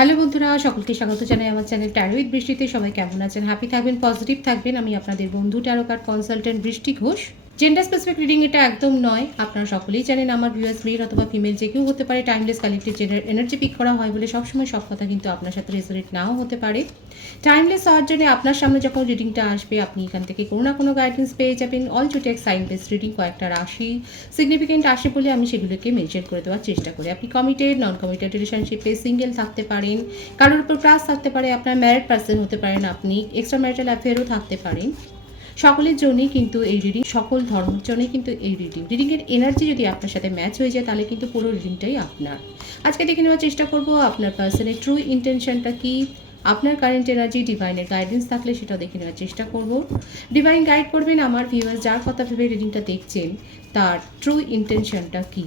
Hello বন্ধুরা, সকলকে স্বাগত জানাই আমার চ্যানেল ট্যারোইড বৃষ্টিতে সবাই কেমন আছেন? হ্যাপি থাকবেন পজিটিভ থাকবেন। আমি আপনাদের বন্ধু ট্যারোকার কনসালটেন্ট বৃষ্টি ঘোষ। জেন্ডার স্পেসিফিক রিডিং এটা একদম নয়। আপনারা সকলেই জানেন আমার ভিউয়ার্স মেল অথবা ফিমেল যে কেউ হতে পারে timeless collective gender energy pick করা হয় বলে সবসময় সব কথা কিন্তু আপনার সাথে রেসোনেট নাও হতে পারে। টাইমলেস হওয়ার জন্য আপনার সামনে যখন রিডিংটা আসবে, আপনি এখান থেকে কোনো না কোনো গাইডেন্স পেয়ে যাবেন। অল টু টেক সাইন বেস রিডিং কয়েকটা রাশি সিগনিফিকেন্ট আসে বলে আমি সেগুলোকে মেনশন করে দেওয়ার চেষ্টা করি। আপনি কমিটেড নন কমিটেড রিলেশনশিপে সিঙ্গেল থাকতে পারেন। কারোর উপর ক্লাস থাকতে পারে, আপনার ম্যারিড পার্সন হতে পারেন আপনি এক্সট্রা ম্যারিটাল অ্যাফেয়ারও থাকতে পারেন। সকলের জন্যই কিন্তু এই রিডিং সকল ধর্মের জন্যই কিন্তু এই রিডিং রিডিংয়ের এনার্জি যদি আপনার সাথে ম্যাচ হয়ে যায়, তাহলে কিন্তু পুরো রিডিংটাই আপনার। আজকে দেখে নেওয়ার চেষ্টা করব, আপনার পার্সনের ট্রু ইন্টেনশনটা কি, আপনার কারেন্ট এনার্জি ডিভাইনের গাইডেন্স থাকলে সেটা দেখে নেওয়ার চেষ্টা করব। ডিভাইন গাইড করবেন আমার ভিউয়ার্স যার কথা ভেবে রিডিংটা দেখছেন, তার ট্রু ইন্টেনশনটা কি?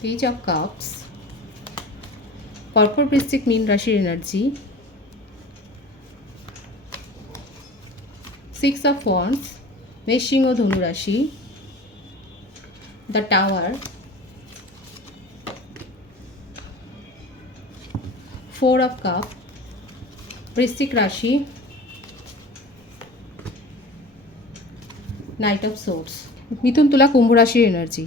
পেজ অফ কাপস কর্পোর বৃশ্চিক মীন রাশির এনার্জি সিক্স অফ ওয়ান্স মেষ ও ধনু রাশি the tower four of cup বৃশ্চিক রাশি নাইট অফ সোর্স মিথুন তুলা কুম্ভ রাশির এনার্জি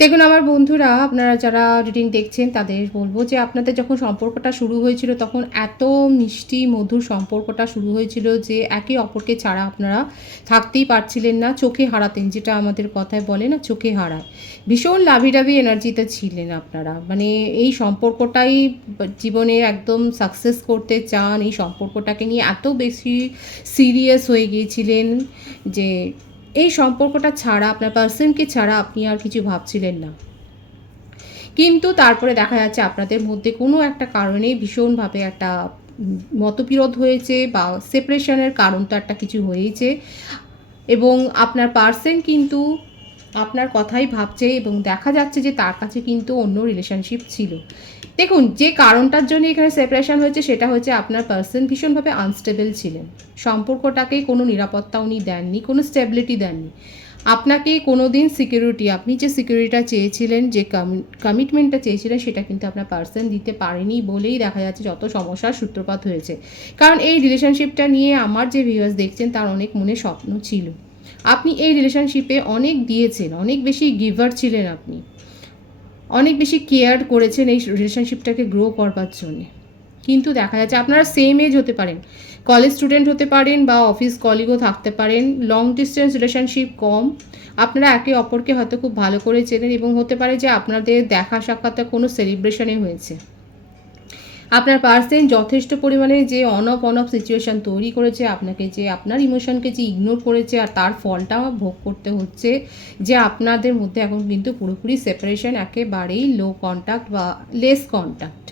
দেখুন, আমার বন্ধুরা, আপনারা যারা রিডিং দেখছেন, তাদের বলব যে আপনাদের যখন সম্পর্কটা শুরু হয়েছিল, তখন এত মিষ্টি, মধুর সম্পর্কটা শুরু হয়েছিল যে একে অপরকে ছাড়া আপনারা থাকতেই পারছিলেন না, চোখে হারাতেন, যেটা আমাদের কথায় বলে না, চোখে হারায়। ভীষণ লাভিডাভি এনার্জিতে ছিলেন আপনারা। মানে এই সম্পর্কটাই জীবনে একদম সাকসেস করতে চান, এই সম্পর্কটাকে নিয়ে এত বেশি সিরিয়াস হয়ে গিয়েছিলেন যে এই সম্পর্কটা ছাড়া, আপনার পার্সনকে ছাড়া আপনি আর কিছু ভাবছিলেন না। কিন্তু তারপরে দেখা যাচ্ছে আপনাদের মধ্যে কোনো একটা কারণে ভীষণভাবে একটা মতবিরোধ হয়েছে বা সেপারেশনের কারণ তো একটা কিছু হয়েছে এবং আপনার পার্সন কিন্তু আপনার কথাই ভাবছে এবং দেখা যাচ্ছে যে তার কাছে কিন্তু অন্য রিলেশনশিপ ছিল। দেখুন, যে কারণটার জন্য এখানে সেপারেশন হয়েছে সেটা হচ্ছে আপনার পার্সন ভীষণভাবে আনস্টেবল ছিলেন। সম্পর্কটাকে কোনো নিরাপত্তা উনি দেননি, কোনো স্টেবিলিটি দেননি। আপনাকে কোনো দিন সিকিউরিটি আপনি যে সিকিউরিটিটা চেয়েছিলেন, যে কমিটমেন্টটা চেয়েছিলেন, সেটা কিন্তু আপনার পার্সন দিতে পারেনি বলেই দেখা যাচ্ছে যত সমস্যার সূত্রপাত হয়েছে। কারণ এই রিলেশনশিপটা নিয়ে আমার যে ভিউয়ার্স দেখছেন, তার অনেক মনে স্বপ্ন ছিল। আপনি এই রিলেশনশিপে অনেক দিয়েছেন, অনেক বেশি গিভার ছিলেন আপনি। অনেক বেশি কেয়ার করেছেন এই রিলেশনশিপটাকে গ্রো করবার জন্যে। কিন্তু দেখা যাচ্ছে আপনারা সেম এজ হতে পারেন। কলেজ স্টুডেন্ট হতে পারেন বা অফিস কলিগও থাকতে পারেন। লং ডিস্টেন্স রিলেশনশিপ কম। আপনারা একে অপরকে হয়তো খুব ভালো করে চেনেন এবং হতে পারে যে আপনাদের দেখা সাক্ষাৎ কোনো সেলিব্রেশনে হয়েছে। আপনার পার্সেন যথেষ্ট পরিমাণে যে on off on off situation তৈরি করেছে, আপনাকে যে, আপনার ইমোশনকে যে ইগনোর করেছে আর তার ফলটা ভোগ করতে হচ্ছে, যে আপনাদের মধ্যে এখন কিন্তু পুরোপুরি সেপারেশন একেবারেই লো কন্ট্যাক্ট বা লেস কন্ট্যাক্ট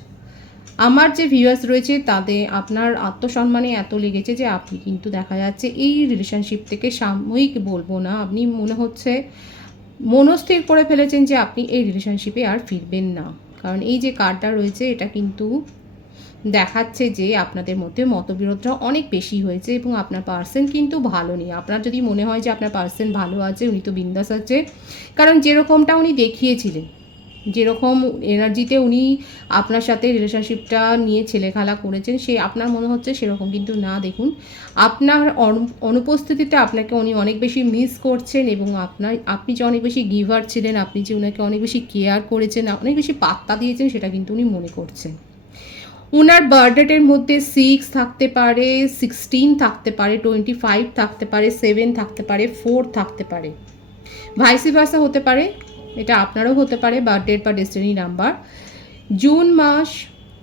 আমার যে ভিউয়ার্স রয়েছে, তাদের আপনার আত্মসম্মানে এত লেগেছে যে আপনি কিন্তু দেখা যাচ্ছে এই রিলেশনশিপ থেকে সাময়িক বলব না, আপনি মনে হচ্ছে মনস্থির করে ফেলেছেন যে আপনি এই রিলেশনশিপে আর ফিরবেন না। কারণ এই যে কার্ডটা রয়েছে, এটা কিন্তু দেখাচ্ছে যে আপনাদের মধ্যে মতবিরোধটা অনেক বেশি হয়েছে এবং আপনার পার্সন কিন্তু ভালো নেই। আপনার যদি মনে হয় যে আপনার পার্সন ভালো আছে, উনি তো বিন্দাস আছে। কারণ যেরকমটা উনি দেখিয়েছিলেন, যেরকম এনার্জিতে উনি আপনার সাথে রিলেশনশিপটা নিয়ে ছেলেখেলা করেছেন, সে আপনার মনে হচ্ছে সেরকম কিন্তু না। দেখুন, আপনার অনুপস্থিতিতে আপনাকে উনি অনেক বেশি মিস করছেন এবং আপনার, আপনি যে অনেক বেশি গিভার ছিলেন, আপনি যে ওনাকে অনেক বেশি কেয়ার করেছেন, অনেক বেশি পাত্তা দিয়েছেন, সেটা কিন্তু উনি মনে করছেন। ওনার বার্থডেটের মধ্যে সিক্স থাকতে পারে সিক্সটিন থাকতে পারে টোয়েন্টি ফাইভ থাকতে পারে সেভেন থাকতে পারে ফোর থাকতে পারে। ভাইসি ভাষা হতে পারে, এটা আপনারও হতে পারে, বার্থডেট বা ডেস্টিনি নাম্বার জুন মাস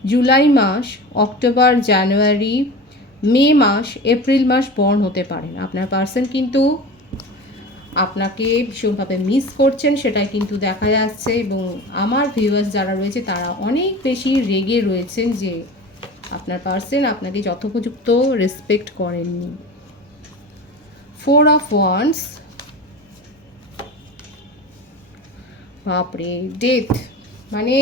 জুলাই মাস অক্টোবর জানুয়ারি মে মাস এপ্রিল মাস বর্ন হতে পারেন আপনার পার্সন কিন্তু আপনাকে ভীষণভাবে মিস করছেন, সেটাই কিন্তু দেখা যাচ্ছে এবং আমার ভিউয়ার্স যারা রয়েছে, তারা অনেক বেশি রেগে রয়েছেন যে আপনার পার্সন আপনাকে যথোপযুক্ত রেসপেক্ট করেননি। ফোর অফ ওয়ান্স বাপরে ডেথ মানে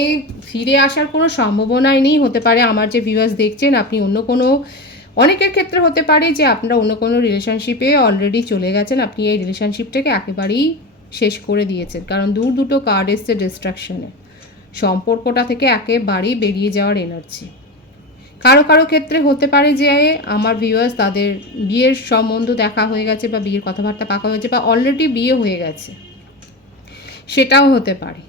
ফিরে আসার কোনো সম্ভাবনাই নেই, হতে পারে আমার যে ভিউয়ার্স দেখছেন, আপনি অন্য কোনো অনেকের ক্ষেত্রে হতে পারে যে আপনারা অন্য কোনো রিলেশনশিপে অলরেডি চলে গেছেন, আপনি এই রিলেশনশিপটাকে একেবারেই শেষ করে দিয়েছেন। কারণ দূর দুটো কার্ড এসছে ডিস্ট্রাকশনে সম্পর্কটা থেকে একেবারেই বেরিয়ে যাওয়ার এনার্জি কারও কারও ক্ষেত্রে হতে পারে যে আমার ভিউয়ার্স তাদের বিয়ের সম্বন্ধ দেখা হয়ে গেছে বা বিয়ের কথাবার্তা পাকা হয়েছে বা অলরেডি বিয়ে হয়ে গেছে। সেটাও হতে পারে।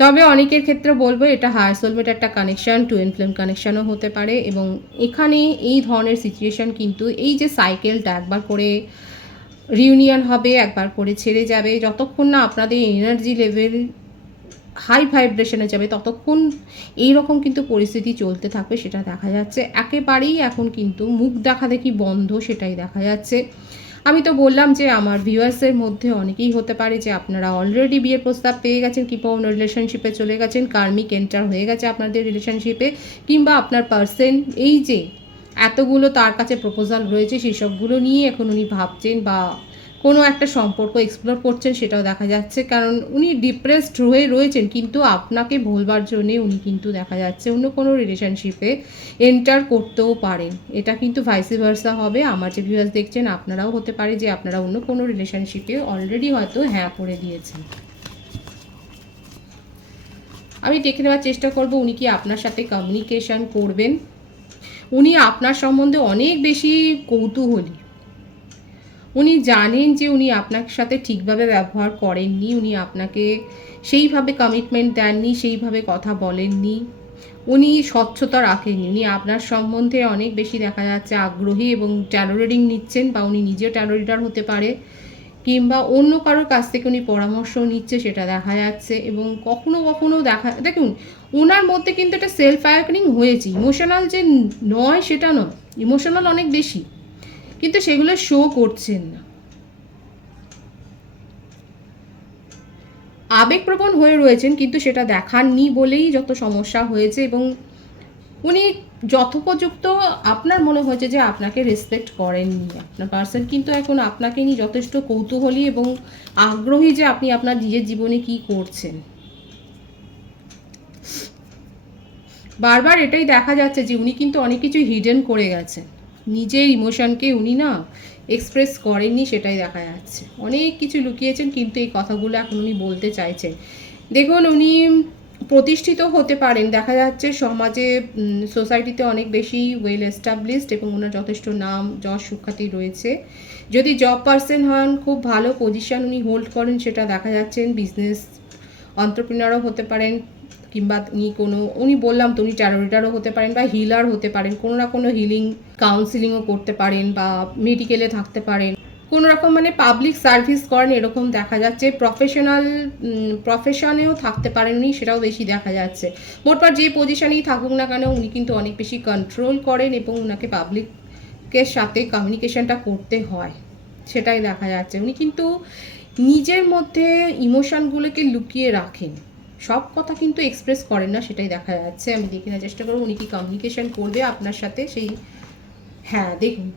তবে অনেকের ক্ষেত্রে বলব এটা হায়ার সোলমেট একটা কানেকশান টুয়েন ফ্লেম কানেকশানও হতে পারে এবং এখানে এই ধরনের সিচুয়েশান কিন্তু এই যে সাইকেলটা একবার করে রিউনিয়ন হবে, একবার করে ছেড়ে যাবে, যতক্ষণ না আপনাদের এনার্জি লেভেল হাই ভাইব্রেশনে যাবে, ততক্ষণ এই রকম কিন্তু পরিস্থিতি চলতে থাকবে, সেটা দেখা যাচ্ছে। একেবারেই এখন কিন্তু মুখ দেখা দেখি বন্ধ, সেটাই দেখা যাচ্ছে। আমি তো বললাম যে আমার ভিউয়ার্সের মধ্যে অনেকেই হতে পারে যে আপনারা অলরেডি বিয়ের প্রস্তাব পেয়ে গেছেন কিংবা অন্য রিলেশনশিপে চলে গেছেন কার্মিক এন্টার হয়ে গেছে আপনাদের রিলেশনশিপে কিংবা আপনার পার্সেন এই যে এতগুলো তার কাছে প্রপোজাল রয়েছে, সেসবগুলো নিয়ে এখন উনি ভাবছেন বা কোনো একটা সম্পর্ক এক্সপ্লোর করছেন সেটাও দেখা যাচ্ছে। কারণ উনি ডিপ্রেসড হয়ে রয়েছেন, কিন্তু আপনাকে ভুলবার জন্যে উনি কিন্তু দেখা যাচ্ছে অন্য কোনো রিলেশনশিপে এন্টার করতেও পারেন। এটা কিন্তু ভাইসি ভার্সা হবে। আমার যে ভিউয়ার্স দেখছেন, আপনারাও হতে পারে যে আপনারা অন্য কোনো রিলেশনশিপে অলরেডি হয়তো হ্যাঁ করে দিয়েছেন। আমি দেখে নেওয়ার চেষ্টা করব উনি কি আপনার সাথে কমিউনিকেশন করবেন। উনি আপনার সম্বন্ধে অনেক বেশি কৌতূহলী। উনি জানেন যে উনি আপনার সাথে ঠিকভাবে ব্যবহার করেননি, উনি আপনাকে সেইভাবে কমিটমেন্ট দেননি, সেইভাবে কথা বলেননি, উনি স্বচ্ছতা রাখেননি, উনি আপনার সম্বন্ধে অনেক বেশি দেখা যাচ্ছে আগ্রহী এবং ট্যারো রিডিং নিচ্ছেন বা উনি নিজেও ট্যারো রিডার হতে পারে, কিংবা অন্য কারোর কাছ থেকে উনি পরামর্শ নিচ্ছে সেটা দেখা যাচ্ছে এবং কখনো কখনো দেখা, দেখুন ওনার মধ্যে কিন্তু একটা সেলফ অ্যাওয়াকেনিং হয়েছে ইমোশনাল যে নয় সেটা নয় ইমোশনাল অনেক বেশি। কিন্তু সেগুলো শো করছেন না। আবেগপ্রবণ হয়ে রয়েছেন কিন্তু সেটা দেখাননি বলেই যত সমস্যা হয়েছে এবং উনি যথোপযুক্ত, আপনার মনে হয়েছে যে আপনাকে রেসপেক্ট করেননি আপনার পার্সন কিন্তু এখন আপনাকে নিয়ে যথেষ্ট কৌতূহলী এবং আগ্রহী যে আপনি আপনার নিজের জীবনে কি করছেন। বারবার এটাই দেখা যাচ্ছে যে উনি কিন্তু অনেক কিছু হিডেন করে গেছেন। নিজের ইমোশনকে উনি না এক্সপ্রেস করেননি সেটাই দেখা যাচ্ছে। অনেক কিছু লুকিয়েছেন কিন্তু এই কথাগুলো এখন উনি বলতে চাইছেন। দেখুন, উনি প্রতিষ্ঠিত হতে পারেন। দেখা যাচ্ছে সমাজে সোসাইটিতে অনেক বেশি ওয়েল এস্টাবলিশড এবং ওনার যথেষ্ট নাম, যশ, সুখ্যাতি রয়েছে। যদি জব পার্সন হন, খুব ভালো পজিশন উনি হোল্ড করেন সেটা দেখা যাচ্ছেন বিজনেস অন্টারপ্রিনারও হতে পারেন। কিংবা উনি কোনো, উনি বললাম তো উনি ট্যারোরিটারও হতে পারেন বা হিলার হতে পারেন, কোনো না কোনো হিলিং কাউন্সিলিংও করতে পারেন বা মেডিকেলে থাকতে পারেন। কোনো রকম মানে পাবলিক সার্ভিস করেন এরকম দেখা যাচ্ছে প্রফেশনাল প্রফেশনেও থাকতে পারেন উনি, সেটাও বেশি দেখা যাচ্ছে। মোটমাট যে পজিশনেই থাকুক না কেন, উনি কিন্তু অনেক বেশি কন্ট্রোল করেন এবং ওনাকে পাবলিকের সাথে কমিউনিকেশনটা করতে হয়, সেটাই দেখা যাচ্ছে। উনি কিন্তু নিজের মধ্যে ইমোশনগুলোকে লুকিয়ে রাখেন। সব কথা কিন্তু এক্সপ্রেস করেন না, সেটাই দেখা যাচ্ছে। আমি দেখি না চেষ্টা করব, উনি কি কমিউনিকেশন করবে আপনার সাথে সেই হ্যাঁ দেখুন।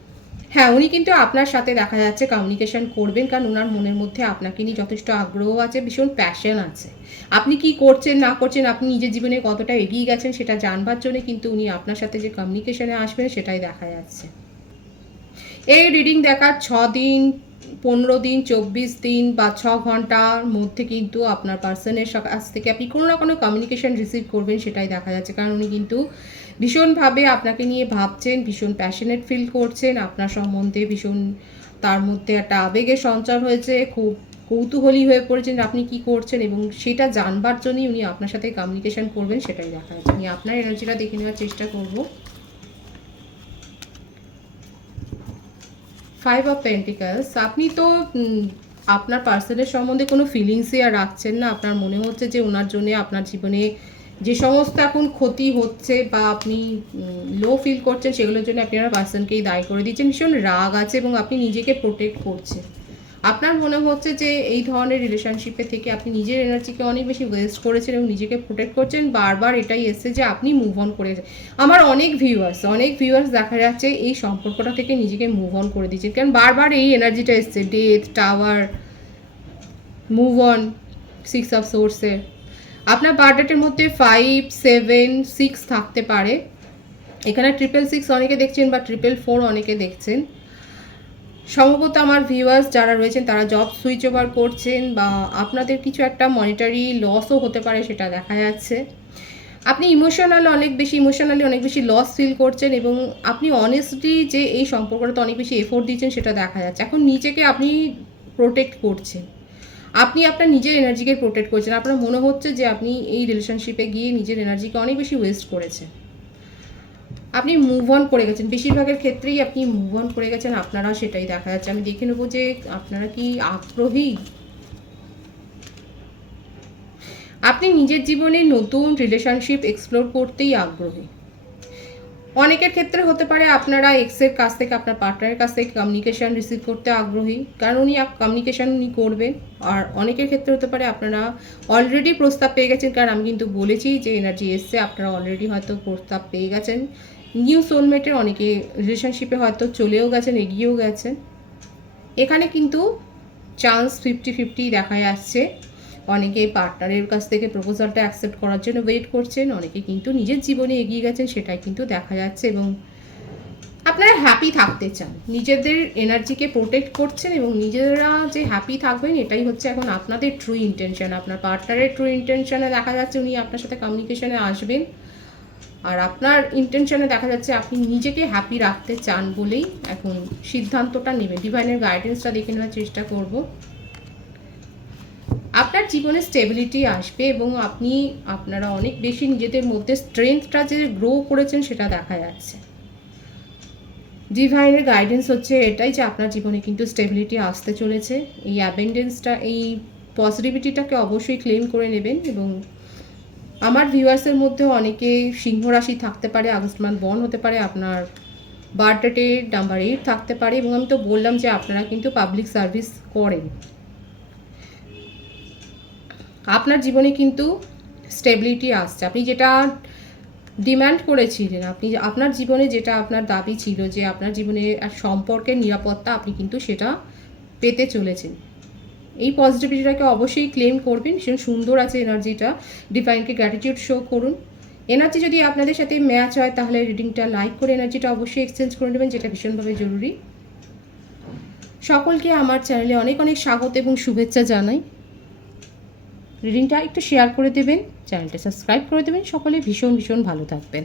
হ্যাঁ উনি কিন্তু আপনার সাথে দেখা যাচ্ছে কমিউনিকেশন করবেন, কারণ ওনার মনের মধ্যে আপনাকে নিয়ে যথেষ্ট আগ্রহ আছে, ভীষণ প্যাশন আছে। আপনি কি করছেন, না করছেন, আপনি নিজের জীবনে কতটা এগিয়ে গেছেন, সেটা জানবার জন্য কিন্তু উনি আপনার সাথে যে কমিউনিকেশনে আসবেন, সেটাই দেখা যাচ্ছে। এই রিডিং দেখার ছ দিন পনেরো দিন, চব্বিশ দিন বা ছ ঘণ্টার মধ্যে কিন্তু আপনার পার্সনের কাছ থেকে আপনি কোনো না কোনো কমিউনিকেশন রিসিভ করবেন, সেটাই দেখা যাচ্ছে। কারণ উনি কিন্তু ভীষণভাবে আপনাকে নিয়ে ভাবছেন, ভীষণ প্যাশনেট ফিল করছেন, আপনার সম্বন্ধে ভীষণ তার মধ্যে একটা আবেগের সঞ্চার হয়েছে, খুব কৌতূহলী হয়ে পড়েছেন আপনি কি করছেন এবং সেটা জানবার জন্যই উনি আপনার সাথে কমিউনিকেশন করবেন, সেটাই দেখা যাচ্ছে। আমি আপনার এনার্জিটা দেখে নেওয়ার চেষ্টা করব। ফাইভ অফ পেন্টিকালস আপনি তো আপনার পার্সনের সম্বন্ধে কোনো ফিলিংসই আর রাখছেন না। আপনার মনে হচ্ছে যে ওনার জন্য আপনার জীবনে যে সমস্ত এখন ক্ষতি হচ্ছে বা আপনি লো ফিল করছেন, সেগুলোর জন্য আপনি আপনার পার্সনকেই দায়ী করে দিচ্ছেন। ভীষণ রাগ আছে এবং আপনি নিজেকে প্রোটেক্ট করছেন। আপনার মনে হচ্ছে যে এই ধরনের রিলেশনশিপে থেকে আপনি নিজের এনার্জিকে অনেক বেশি ওয়েস্ট করেছেন এবং নিজেকে প্রোটেক্ট করছেন, বারবার এটাই এসছে যে আপনি মুভ অন করে আমার অনেক ভিউয়ার্স অনেক ভিউয়ার্স দেখা যাচ্ছে এই সম্পর্কটা থেকে নিজেকে মুভ অন করে দিচ্ছেন কারণ বারবার এই এনার্জিটা এসছে death tower move on six of সোর্সের আপনার বার্থডেটের মধ্যে ফাইভ সেভেন সিক্স থাকতে পারে। এখানে ট্রিপল সিক্স অনেকে দেখছেন বা ট্রিপল ফোর অনেকে দেখছেন। সম্ভবত আমার ভিউয়ার্স যারা রয়েছেন, তারা জব সুইচ ওভার করছেন বা আপনাদের কিছু একটা মনিটারি লসও হতে পারে সেটা দেখা যাচ্ছে। আপনি ইমোশনাল অনেক বেশি ইমোশনালি অনেক বেশি লস ফিল করছেন এবং আপনি অনেস্টলি যে এই সম্পর্কটাতে অনেক বেশি এফোর্ট দিচ্ছেন সেটা দেখা যাচ্ছে। এখন নিজেকে আপনি প্রোটেক্ট করছেন। আপনি আপনার নিজের এনার্জিকে প্রোটেক্ট করছেন। আপনার মনে হচ্ছে যে আপনি এই রিলেশনশিপে গিয়ে নিজের এনার্জিকে অনেক বেশি ওয়েস্ট করেছেন। আপনি মুভ অন করে গেছেন। বেশিরভাগের ক্ষেত্রেই আপনি মুভ অন করে গেছেন আপনারা সেটাই দেখা যাচ্ছে। আমি দেখে নেব যে আপনারা কি আগ্রহী? আপনি নিজের জীবনে নতুন রিলেশনশিপ এক্সপ্লোর করতেই আগ্রহী। অনেকের ক্ষেত্রে হতে পারে আপনারা এক্সের কাছ থেকে, আপনার পার্টনারের কাছ থেকে কমিউনিকেশান রিসিভ করতে আগ্রহী, কারণ উনি কমিউনিকেশান উনি করবেন। আর অনেকের ক্ষেত্রে হতে পারে আপনারা অলরেডি প্রস্তাব পেয়ে গেছেন। কারণ আমি কিন্তু বলেছি যে এনার্জি এসছে, আপনারা অলরেডি হয়তো প্রস্তাব পেয়ে গেছেন। নিউ সোলমেটের অনেকে রিলেশনশিপে হয়তো চলেও গেছেন, এগিয়েও গেছেন। এখানে কিন্তু চান্স ফিফটি ফিফটি দেখা যাচ্ছে। অনেকে পার্টনারের কাছ থেকে প্রপোজালটা অ্যাকসেপ্ট করার জন্য ওয়েট করছেন, অনেকে কিন্তু নিজের জীবনে এগিয়ে গেছেন, সেটাই কিন্তু দেখা যাচ্ছে এবং আপনারা হ্যাপি থাকতে চান। নিজেদের এনার্জিকে প্রোটেক্ট করছেন এবং নিজেরা যে হ্যাপি থাকবেন, এটাই হচ্ছে এখন আপনাদের ট্রু ইন্টেনশন আপনার পার্টনারের ট্রু ইন্টেনশনে দেখা যাচ্ছে, উনি আপনার সাথে কমিউনিকেশনে আসবেন। আর আপনার ইন্টেনশনে দেখা যাচ্ছে আপনি নিজেকে হ্যাপি রাখতে চান বলেই এখন সিদ্ধান্তটা নেবেন। ডিভাইনের গাইডেন্সটা দেখে নেওয়ার চেষ্টা করব। আপনার জীবনে স্টেবিলিটি আসবে এবং আপনি, আপনারা অনেক বেশি নিজেদের মধ্যে স্ট্রেংথটা যে গ্রো করেছেন সেটা দেখা যাচ্ছে। ডিভাইনের গাইডেন্স হচ্ছে এটাই যে আপনার জীবনে কিন্তু স্টেবিলিটি আসতে চলেছে। এই অ্যাবেন্ডেন্সটা এই পজিটিভিটিটাকে অবশ্যই ক্লেম করে নেবেন এবং আমার ভিউয়ার্সের মধ্যে অনেকে সিংহ রাশি থাকতে পারে আগস্ট মান্থ বন হতে পারে, আপনার বার্থডে নাম্বার এইট থাকতে পারে এবং আমি তো বললাম যে আপনারা কিন্তু পাবলিক সার্ভিস করেন। আপনার জীবনে কিন্তু স্টেবিলিটি আসছে। আপনি যেটা ডিমান্ড করেছিলেন, আপনি আপনার জীবনে যেটা আপনার দাবি ছিল যে আপনার জীবনে সম্পর্কের নিরাপত্তা, আপনি কিন্তু সেটা পেতে চলেছেন। এই পজিটিভিটিটাকে অবশ্যই ক্লেম করবেন। ভীষণ সুন্দর আছে এনার্জিটা ডিভাইনকে গ্র্যাটিটিউড শো করুন। এনার্জি যদি আপনাদের সাথে ম্যাচ হয়, তাহলে রিডিংটা লাইক করে এনার্জিটা অবশ্যই এক্সচেঞ্জ করে নেবেন, যেটা ভীষণভাবে জরুরি। সকলকে আমার চ্যানেলে অনেক অনেক স্বাগত এবং শুভেচ্ছা জানাই। রিডিংটা একটু শেয়ার করে দেবেন চ্যানেলটা সাবস্ক্রাইব করে দেবেন। সকলে ভীষণ ভীষণ ভালো থাকবেন।